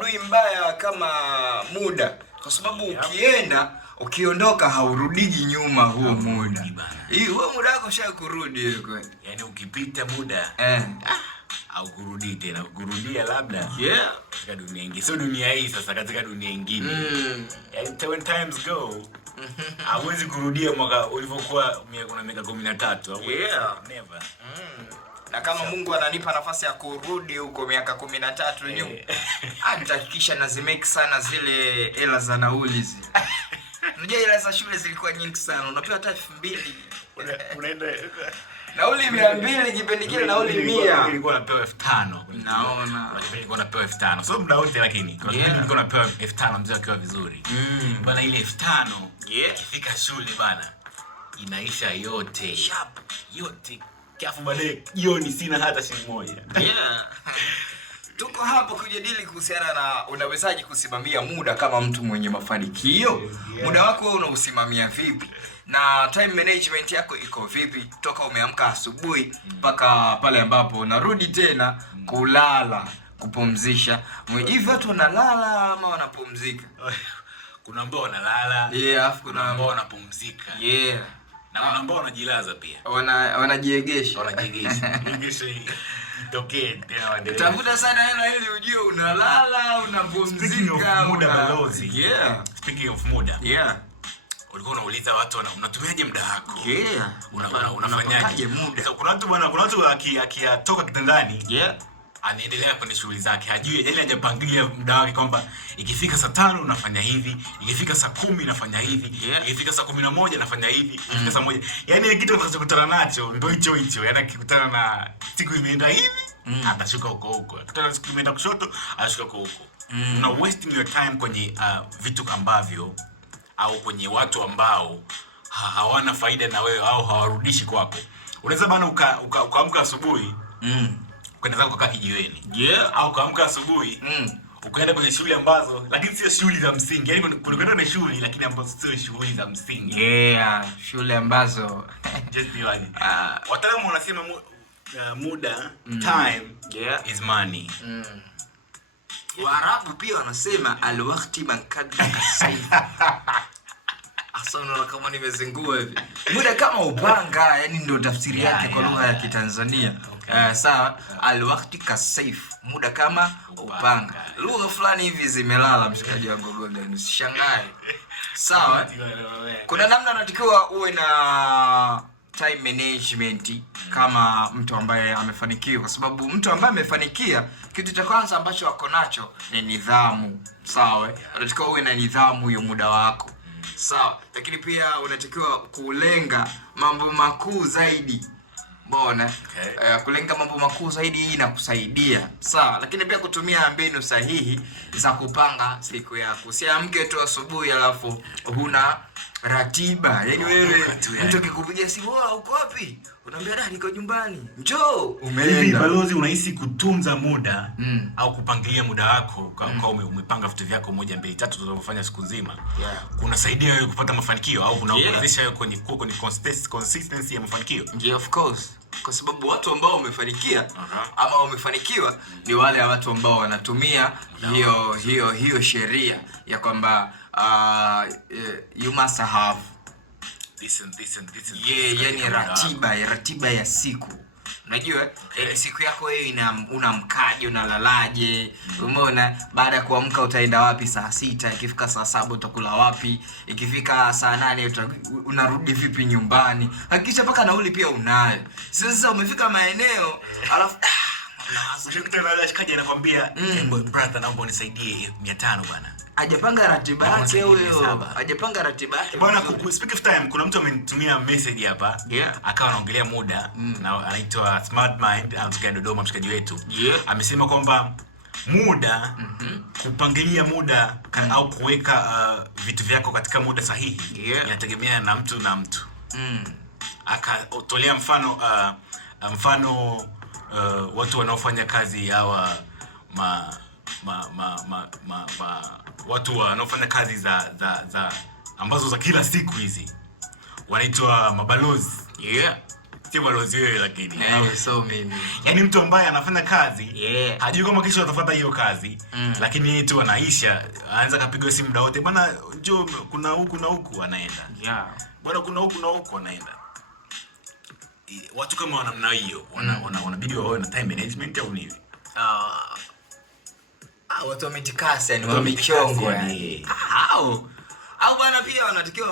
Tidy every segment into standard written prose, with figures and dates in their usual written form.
adui mbaya kama muda, kwa sababu ukiondoka haurudiji nyuma huo muda. Huo muda wako kurudi kweli. Yaani ukipita muda au kurudi tena, kurudia labda katika dunia nyingine. Sio dunia hii sasa, katika dunia nyingine. Yaani when times go, hauwezi kurudia mwaka ulivyokuwa kuna miaka 13. Never. Na kama Mungu ananipa nafasi ya kurudi huko miaka 13 nyuma, nitahakikisha nazimake sana zile hela za nauli zile. Unajua hela za shule zilikuwa nyingi sana. Unapewa hata 2000. Unaenda nauli 200 kipindi kile nauli 100. Nilikuwa napewa 5000. Naona. Nilikuwa napewa 5000. So muda wote lakini. Kwa sababu nilikuwa napewa 5000 mzee akiwa vizuri. Bana ile 5000 ikifika shule bana inaisha yote. Sharp yote. Kiafu baadaye jioni sina hata shilingi moja. Tuko hapa kujadili kuhusiana na unawezaje kusimamia muda kama mtu mwenye mafanikio. Muda wako wewe unausimamia vipi? Na time management yako iko vipi toka umeamka asubuhi mpaka pale ambapo unarudi tena kulala, kupumzisha. Hivi watu wanalala ama wanapumzika? Kuna ambao wanalala, afu kuna ambao wanapumzika. Na kuna ambao wanajilaza pia. Wanajiegesha. Itokee tena waendelee. Tafuta sana hela ili ujue unalala, unapumzika, muda balozi. Speaking of muda. Ulikuwa unauliza watu unatumiaje muda wako? Unafanyaje muda? So kuna watu akitoka kitandani, anaendelea kwenye shughuli zake. Hajui yani hajapangilia muda wake kwamba ikifika saa 5 unafanya hivi, ikifika saa 10 unafanya hivi, ikifika saa 11 unafanya hivi, ikifika saa 1. Yaani kitu atakachokutana nacho ndio hicho. Yaani akikutana na siku imeenda hivi, atashuka huko. Akikutana siku imeenda kushoto, atashuka huko. Una wasting your time kwenye vitu ambavyo au kwenye watu ambao hawana faida na wewe au hawarudishi kwako. Unaweza bana ukaamka asubuhi, kwenda zako kukaa kijiweni. Au kaamka asubuhi, ukaenda kwenye shule ambazo lakini sio shule za msingi. Yaani kuna na shule lakini ambazo sio shule za msingi. Shule ambazo just like wataalamu wanasema muda time is money. Waarabu pia wanasema al-waqti man kadaka sayf. Asante kama nimezingua hivi. Muda kama upanga, yani ndio tafsiri yake kwa lugha ya Kitanzania. Sawa, al-waqti kasayf. Muda kama upanga. Lugha fulani hivi zimelala mshikaji wa Golden. Usishangae. Sawa? Kuna namna unatakiwa uwe na time management kama mtu ambaye amefanikiwa, kwa sababu mtu ambaye amefanikia kitu cha kwanza ambacho wako nacho ni nidhamu. Sawa, unatakiwa uwe na nidhamu ya muda wako. Sawa, lakini pia unatakiwa kulenga mambo makuu zaidi. Mbona? Kulenga mambo makuu zaidi hii inakusaidia. Sawa, lakini pia kutumia mbinu sahihi za kupanga siku yako. Usiamke tu asubuhi alafu huna ratiba. Yaani wewe mtu akikupigia simu, uko wapi? Unaambia niko nyumbani. Njoo, umeenda. Hivi balozi, unahisi kutunza muda au kupangilia muda wako kama umepanga vitu vyako 1 2 3 unavyofanya siku nzima, kunasaidia wewe kupata mafanikio au kunaongezesha wewe kwenye consistency ya mafanikio? Of course. Kwa sababu watu ambao wamefanikia ama wamefanikiwa ni wale watu ambao wanatumia hiyo sheria ya kwamba you must have yani ratiba ya siku. Unajua siku yako wewe unamkaje, unalalaje, umeona? Baada ya kuamka utaenda wapi saa 6, ikifika saa 7 utakula wapi, ikifika saa 8 unarudi vipi nyumbani. Hakikisha paka nauli pia unayo. Sasa umefika maeneo alafu unashukutana na shikaji anakuambia brother, naomba unisaidie 500 bwana. Hajapanga ratiba yake huyo. Hajapanga ratiba yake. Bwana, speak of time, kuna mtu amenitumia message hapa. Akawa anaongelea muda na anaitwa Smart Mind, anatokea Dodoma, mshikaji wetu. Amesema kwamba muda, kupangilia muda au kuweka vitu vyako katika muda sahihi inategemea na mtu na mtu. Akatolea mfano watu wanaofanya kazi hawa watu wanaofanya kazi za ambazo za kila siku hizi wanaitwa mabalozi. Si balozi wewe lakini. So mimi. Yaani mtu ambaye anafanya kazi, hajui kama kesho atafuata hiyo kazi, lakini yeye tu anaisha, anaanza kapigwa simu muda wote. Bwana njoo kuna huku na huku anaenda. Bwana kuna huku na huku anaenda. Watu kama wana namna hiyo, wanabidi wawe na time management au nini? Watu wametikasa yani wamechongwa yani. Au bwana pia wanatakiwa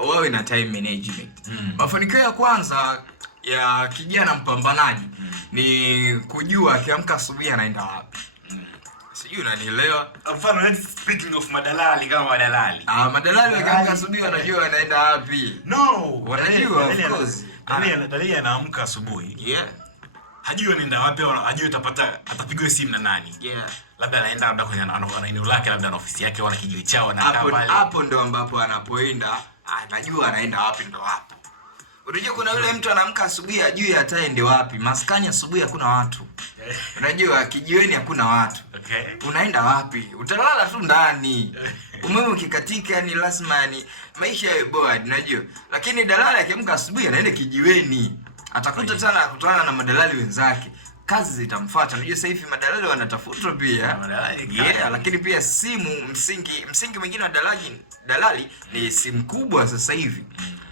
wawe na time management. Mafanikio ya kwanza ya kijana mpambanaji ni kujua akiamka asubuhi anaenda wapi. Sijui unanielewa? Mfano speaking of madalali kama madalali. Madalali wakiamka asubuhi wanajua wanaenda wapi. No, wanajua of course. Dalali anaamka asubuhi. Hajui anaenda wapi au hajui atapigwa simu na nani. Labda anaenda kwenye eneo lake, labda na ofisi yake, wana kijiji chao na pale. Hapo ndo ambapo anapoenda, anajua anaenda wapi ndo hapo. Unajua kuna yule mtu anaamka asubuhi hajui hata aende wapi. Maskani asubuhi hakuna watu. Unajua kijiweni hakuna watu. Unaenda wapi? Utalala tu ndani. Umeme ukikatika ni lazima ni maisha yawe bored, unajua. Lakini dalali akiamka asubuhi anaenda kijiweni. Atakuta sana kutana na madalali wenzake. Kazi zitamfuata. Unajua sasa hivi madalali wanatafutwa pia. Lakini pia simu msingi mwingine wa dalali ni simu kubwa sasa hivi.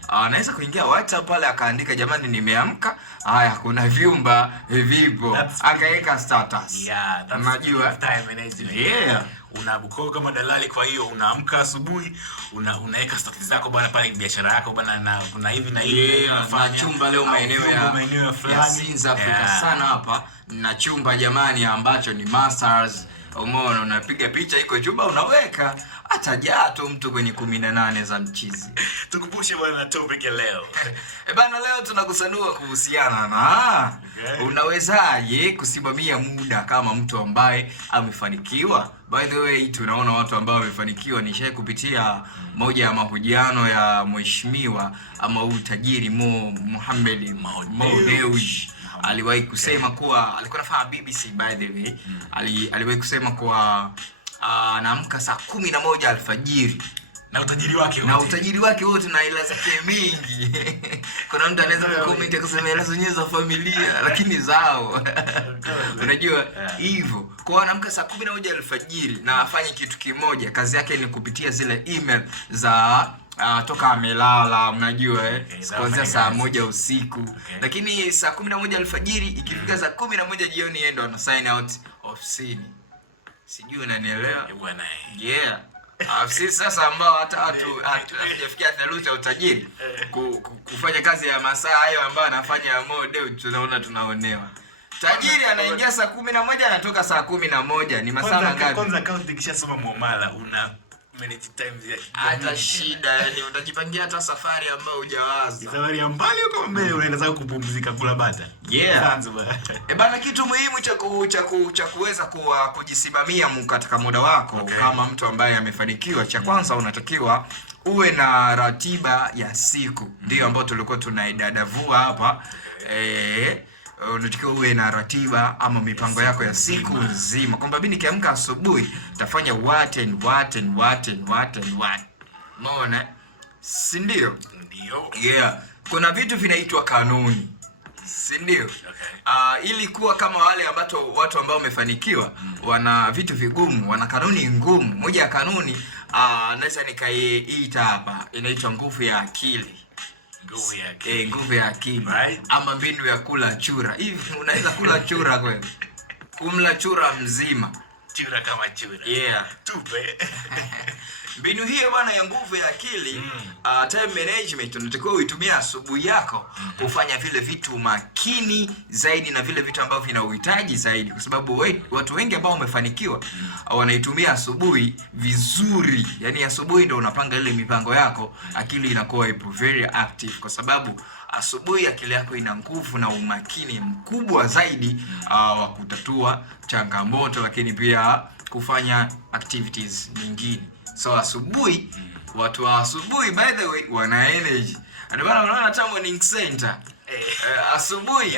Anaweza kuingia WhatsApp pale akaandika jamani nimeamka, haya kuna vyumba vipo, akaweka status. Unajua time management. Unabuko kama dalali, kwa hiyo unaamka asubuhi, unaweka status zako bwana pale biashara yako bwana, na kuna hivi na hivi unafanya chumba leo maeneo ya Sinza Afrika sana hapa na chumba jamani ambacho ni masters. Umeona, unapiga picha iko chumba unaweka, atajaa tu mtu kwenye 18 za mchizi. Tukumbushe bwana topic ya leo. Bana leo tunakusanua kuhusiana na unawezaje kusimamia muda kama mtu ambaye amefanikiwa. By the way, tunaona watu ambao wamefanikiwa. Nishaye kupitia moja ya mahojiano ya mheshimiwa ama utajiri Mohamed Dewji. Aliwahi kusema kuwa alikuwa anafanya BBC by the way. Aliwahi kusema kuwa anaamka saa 11 alfajiri na utajiri wake wote na hela zake mingi. Kuna mtu anaweza kucomment akasema hela zenyewe za familia lakini zao. Unajua hivyo. Kwa anaamka saa 11 alfajiri na afanye kitu kimoja. Kazi yake ni kupitia zile email za toka amelala, unajua kuanzia saa 1 usiku. Lakini saa 11 alfajiri ikifika saa 11 jioni yeye ndo ana sign out ofisini. Sijui unanielewa? Sisi sasa ambao hata hatujafikia theluthi ya utajiri kufanya kazi ya masaa hayo ambayo anafanya Mo, tunaona tunaonewa. Tajiri anaingia saa 11 anatoka saa 11. Ni masaa ngapi? Kwanza account ikishasoma muamala una manage time hata shida yani utajipangia hata safari ambayo hujawaza. Safari ya mbali huko mbele unaenda kupumzika kula bata. Bana kitu muhimu cha kuweza kujisimamia katika muda wako kama mtu ambaye amefanikiwa. Cha kwanza unatakiwa uwe na ratiba ya siku. Ndio ambayo tulikuwa tunaidadavua hapa. Unatakiwa uwe na ratiba ama mipango yako ya siku nzima. Kwamba mimi nikiamka asubuhi nitafanya what. Umeona? Si ndio? Ndio. Kuna vitu vinaitwa kanuni. Si ndio? Ili kuwa kama wale watu ambao wamefanikiwa wana vitu vigumu, wana kanuni ngumu. Moja ya kanuni naweza nikaiita hapa, inaitwa nguvu ya akili. Nguvu ya akili. Ama mbinu ya kula chura. Hivi unaweza kula chura kweli? Kumla chura mzima. Chura kama chura. Tupe. Mbinu hiyo bwana ya nguvu ya akili, time management unatakiwa uitumie asubuhi yako kufanya vile vitu makini zaidi na vile vitu ambavyo vina uhitaji zaidi, kwa sababu watu wengi ambao wamefanikiwa wanaitumia asubuhi vizuri. Yaani asubuhi ndio unapanga ile mipango yako, akili inakuwa ipo very active kwa sababu asubuhi akili yako ina nguvu na umakini mkubwa zaidi wa kutatua changamoto, lakini pia kufanya activities nyingine. So asubuhi, watu wa asubuhi by the way wana energy. Ndio maana unaona hata morning center asubuhi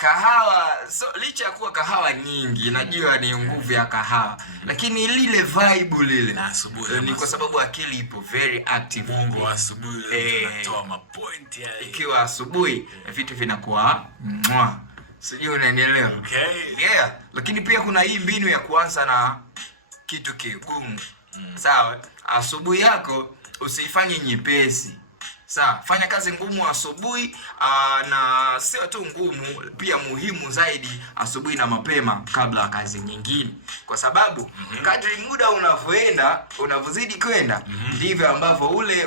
kahawa, so licha ya kuwa kahawa nyingi najua ni nguvu ya kahawa, lakini lile vibe lile na asubuhi ni kwa sababu akili ipo very active. Mungu asubuhi tunatoa mapoint ikiwa asubuhi vitu vinakuwa sijui unanielewa. Yeah, lakini pia kuna hii mbinu ya kuanza na kitu kigumu. Sawa, asubuhi yako usifanye nyepesi. Sawa, fanya kazi ngumu asubuhi, na sio tu ngumu, pia muhimu zaidi asubuhi na mapema kabla ya kazi nyingine. Kwa sababu kadri muda unavyoenda, unavyozidi kwenda, ndivyo ambavyo ule